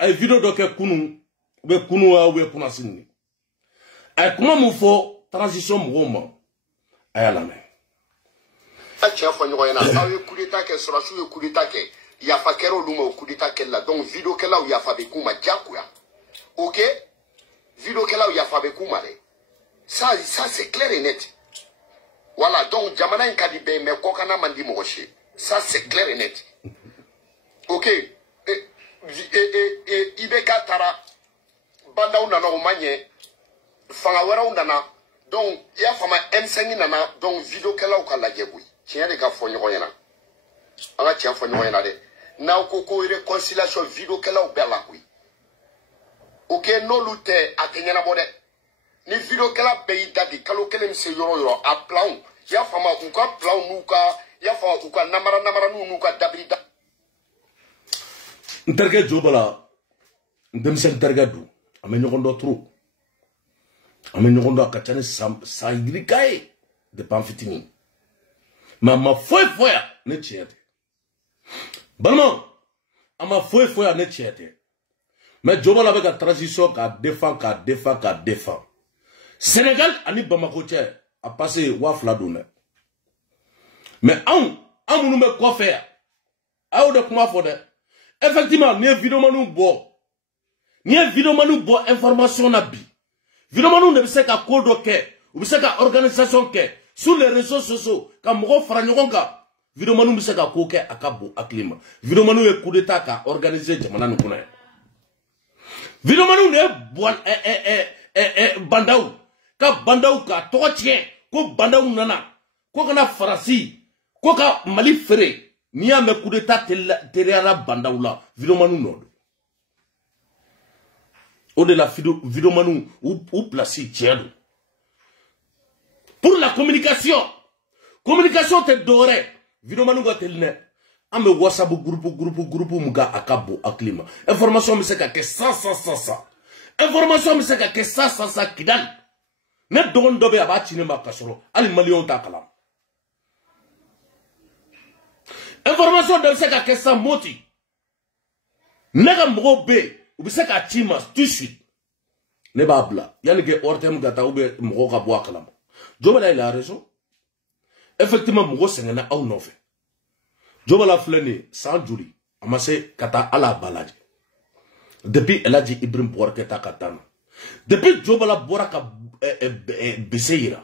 ay vidéo doke kunu be kunu wa we kuna sinni. Ay kuma mu fo transition mo ay la men. A tia fo nyoy na awe coup d'état ke sura su coup d'état ke ya fa kero luma coup d'état ke la donc vidéo ke la ou ya fa be kuma jakuya. OK? Vidéo ke la ou ya fa be kuma le. Ça c'est clair et net. Voilà, donc, Jamana Nkadibe, mais Kokana Mandi Moche. Ça, c'est clair et net. Ok. Ibeka Tara, Banda Unana Omanye, Fangawera Unana, donc, il y a Fama M5 Nana, donc, vidéo Kala ou Kala Yeboui. Tiens, les gars, Fonyoyana. Anga tiens, Fonyoyana. Na Koko, réconciliation, vidéo Kala ou Bella, oui. Ok, no lute, Atenyana Bode. Ni vidéo que la pays dadi kalo kele mse yoro a plan ya fama uka plan nuka ya fama uka namara nuka dabida Nterge jobala ndemse nterge du ame nyokondo tro ame nyokondo akachane sa igrikae de panfitini ma foi ne chiete balmo ama foi ne chiete mais jobala avec la transition ka défend Sénégal ani Bamako tchè a passé wafla donné. Mais on nous met quoi faire? A ou de comment faire? Effectivement, ni vidéo manou bo. Ni vidéo manou bo information na bi. Vidéo manou ne sait qu'à code ok, ou sait qu'à organisation ke sur les réseaux sociaux, comme mo franyoka. Vidéo manou ne sait qu'à koke akabo aklima. Vidéo manou e coup d'état ka organiser jamana nous connaît. Vidéo manou ne bo bandaou. Ka bandaou ka tokotien ko bandaou nana ko kana farasi ko ka mali fere ni ya me coup d'état terera bandaou la vidéomanu nord au de la vidéomanu ou placer tiens pour la communication te doré vidéomanu ga telne ame whatsapp groupe muga akabo aklima information me se ka ke ça information me se ka ke ça kidal ne dogon dobe aba cinema kasoro ali million ta kala information de se ka kessa moti nega mrobe ou se ka tima tout de suite ne babla yani ke ortem gata ou be mro ka bo kala jobala il a raison effectivement mro sengena au nove jobala fleni sans juri amase kata ala balaje depuis eladji Ibrahim Borketa katana depuis jobala boraka Beseira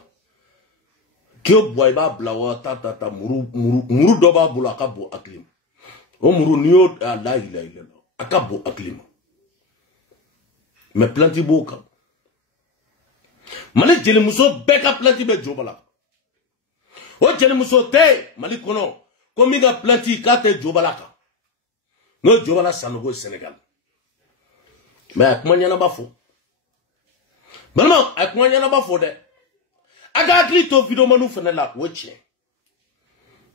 Kyo boiba blawa tata muru doba bula akabo aklim o muru niyo la ila akabo aklim me planti boka Mali jeli muso beka planti be jobala. O jeli muso te Mali kono ko mi ga planti ka te jobala ka. No jobala sanogo Sénégal. Mais akuma nyana ba fo. Balma akuma nyana ba fo de. Aga atli to video manu fene la woche.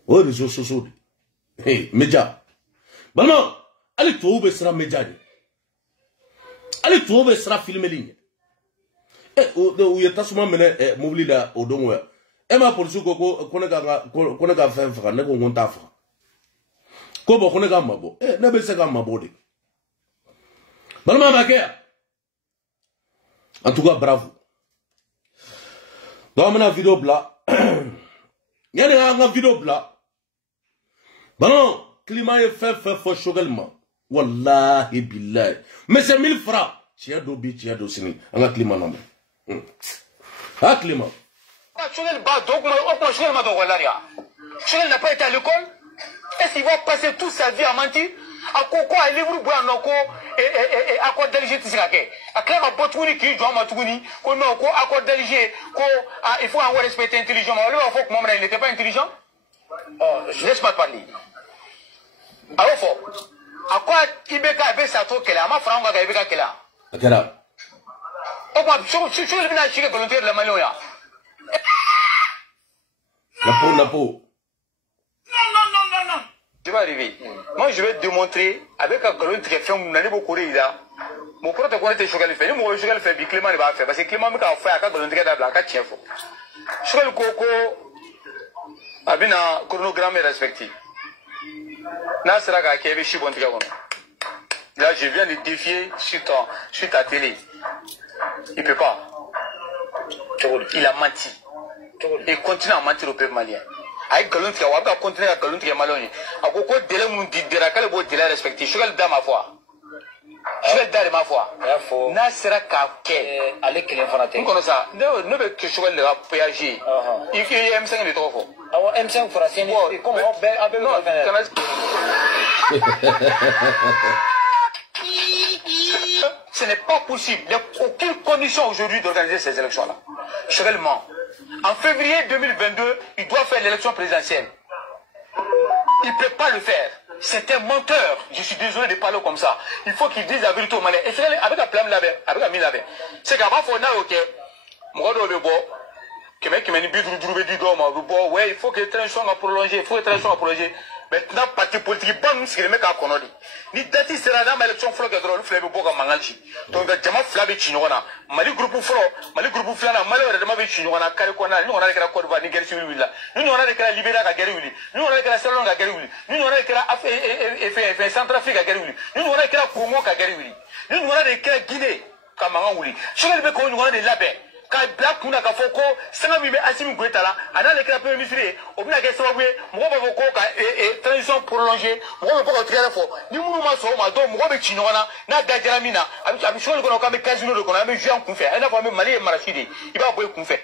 O réseaux sociaux. Hey, média. Balma ali to be sera média ni. Ali to be sera filmer ligne. O yeta suma mene mobili da odongo ya. Ma police ko ne ga fa ne ko ngonta fa. Ko bo ko ne ga mabo. Ne be se ga mabo de. Balma ba ke. En tout cas bravo. Donc on a vidéo bla. Il y a une vidéo bla. Bon, climat est fait chogalement. Wallahi billahi. Mais c'est 1000 francs. Tiens dobi, tiens dosini. On a climat non. Ah climat. Chogal ba donc on chogal ma donc là. Chogal n'a pas été à l'école. Est-ce qu'il va passer toute sa vie à mentir? À quoi à livre bois non ko et à quoi déliger tout ça que. À clair ma botuni qui joue ma tuni ko non ko à quoi déliger ko il faut avoir respecter intelligent. Mais il faut que mon il n'était pas intelligent. Oh, laisse pas parler. Alors faut. À quoi Ibeka avait sa toque là, ma franga ga Ibeka là. Akara. Oh ma je le bina chique volontaire de la Maloya. La peau. Non. Tu vas arriver. Moi je vais te démontrer avec un colonne qui fait mon année beaucoup là. Mon prote connaît tes chogal fait. Moi je chogal fait bi Clément il va faire parce que Clément me ka fait à colonne qui da blanca chien fo. Chogal koko abina chronogramme respecté. Là, c'est là qu'il y avait Chibon Triagon. Là, je viens de défier sur ta télé. Il ne peut pas. Il a menti. Il continue à mentir au peuple malien. Avec Galon Triagon, il va continuer à Galon Triagon. À quoi délai mon dit de la quelle beau délai respecté. Je vais le dire ma foi. Je vais le dire ma foi. Là, c'est là qu'il allez qu'il est comme ça. Ne veut que je vais le péager. Il y a M5 de trop fort. Alors, M5 fera signer. Comment ce n'est pas possible. Il n'y a aucune condition aujourd'hui d'organiser ces élections-là. Seulement, en février 2022, il doit faire l'élection présidentielle. Il ne peut pas le faire. C'est un menteur. Je suis désolé de parler comme ça. Il faut qu'il dise la vérité aux Maliens. Et avec un plan avec un mille avec. C'est qu'avant, il faut ok. Moi, le bon. Il faut que les transitions soient prolongées. Maintenant, parti politique, bon, c'est le mec à Konodi. Ni date sera dans l'élection flotte de l'eau, fleuve boga mangalchi. Donc, le diamant flabé chinois, Mali groupe flot, Mali groupe flana, malheureusement, chinois, Karekona, nous on a la Côte d'Ivoire, Niger, nous on a la Libéria à Garouli, nous on a la Salon à Garouli, nous on a la Centrafrique à Garouli, nous on a la Congo à Garouli, nous on a la Guinée, Kamangaouli. Je vais le bécon, nous on a des labins. Quand Black Kuna Kafoko, Sanga Mime Asim Guetala, Anna le Crapé ministre, Obina Gassaway, Moboko, et transition prolongée, Moboko Triafo, Nimuma Soma, dont Mohamed Chinoana, Nagajaramina, I'm sure qu'on a come Casino, qu'on a mis Jean Koufé, and of Mali et Marachidi, il va boire Koufé.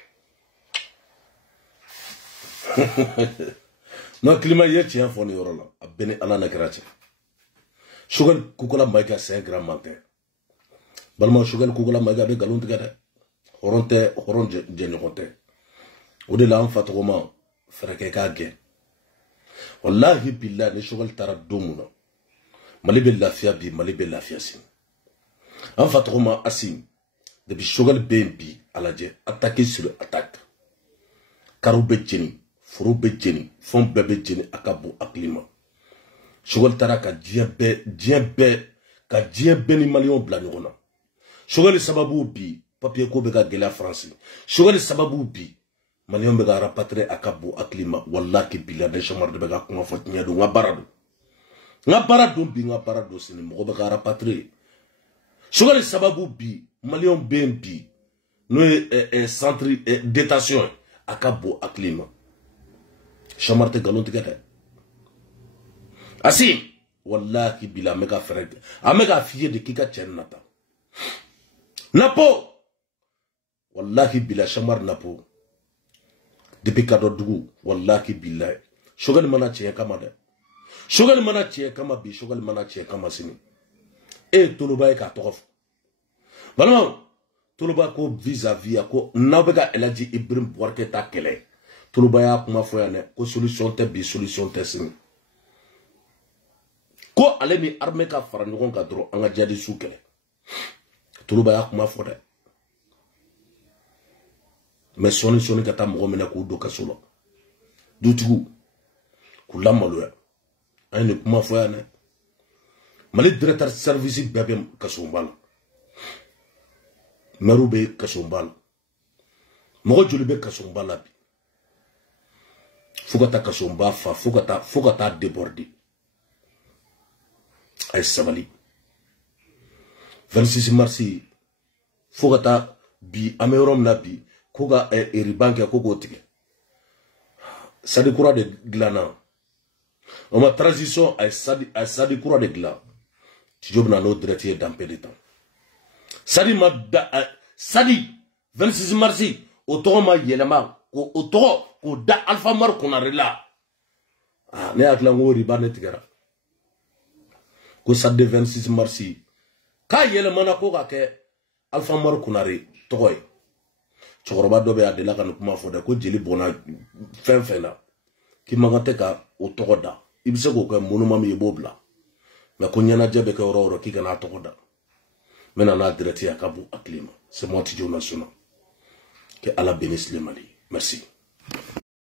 Non, climat y est, tiens, Foni Orola, à Bene Alana Gratia. Sugar Kukola Maika, c'est un grand menteur. Balma Sugar Kukola Maga de Galon together. Horonte jenyoronte ode la en fatoma freke ka ge wallahi billahi ne shogal tara domuna mali be lafiya bi mali be lafiya sin en fatoma asim de bi shogal bi alaje attaquer sur attaque karu be jeni furu be jeni fon be jeni akabu aklima shogal tara ka diebe ka diebe ni malion bla nyona shogal sababu bi papier ko bega gela France shogali sababu bi malion bega rapatrer akabu aklima wallahi billah de chamar de bega kuma fot nyado ngabarado bi ngabarado sini mo bega rapatrer shogali sababu bi malion BMP no centre détention akabu aklima chamar de galon tigata asi wallahi billah mega frère amega fier de kika chennata napo wallahi bila shamar napo depuis kado dugu wallahi billahi shogal mana tiye kama de shogal mana tiye kama bi shogal mana tiye kama sini e tolobay ka tokof balma tuluba ko vis-à-vis ko nabega elaji Ibrahim Boubacar ta kele tuluba ya kuma fo ya ne ko solution te bi solution te sin ko ale ni armée ka fara ɲɔgɔn ka dɔrɔn an ka jadi su kɛlɛ tuluba ya kuma fɔ dɛ mais sɔni ka taa mɔgɔ minɛ k'u don kaso la dutigiw k'u lamaloya an ye nin kuma fɔ yan dɛ Mali directeur service bɛɛ bɛ kasonba la maire bɛ kasonba la mɔgɔ joli bɛ kasonba la bi fo ka taa kasonba fa fo ka taa déborder a ye sabali 26 mars fo ka taa bi an bɛ yɔrɔ min na bi ko ka riban kɛ ko k'o tigɛ sadi kura de dilanna o ma transition a ye sadi kura de dilan Tijo bɛna n'o direct ye danpe de temps sadi ma da sadi 26 mars o tɔgɔ ma yɛlɛma o tɔgɔ k'o da Alpha Mar Konare la ne hakili la n ko riba ne tigɛra ko sadi 26 mars k'a yɛlɛmana ko ka kɛ Alpha Mar Konare tɔgɔ ye cɛkɔrɔba dɔ bɛ a delila ka nin kuma fɔ dɛ ko jeli bɔnna fɛn fɛn na k'i man kan tɛ ka o tɔgɔ da i bɛ se k'o kɛ monument min i b'o bila mais ko ɲɛnajɛ bɛ kɛ yɔrɔ o yɔrɔ k'i kana a tɔgɔ da n bɛna n'a direct ye a ka bon hakili ma c'est moi Tijo National que Allah bénisse le Mali merci.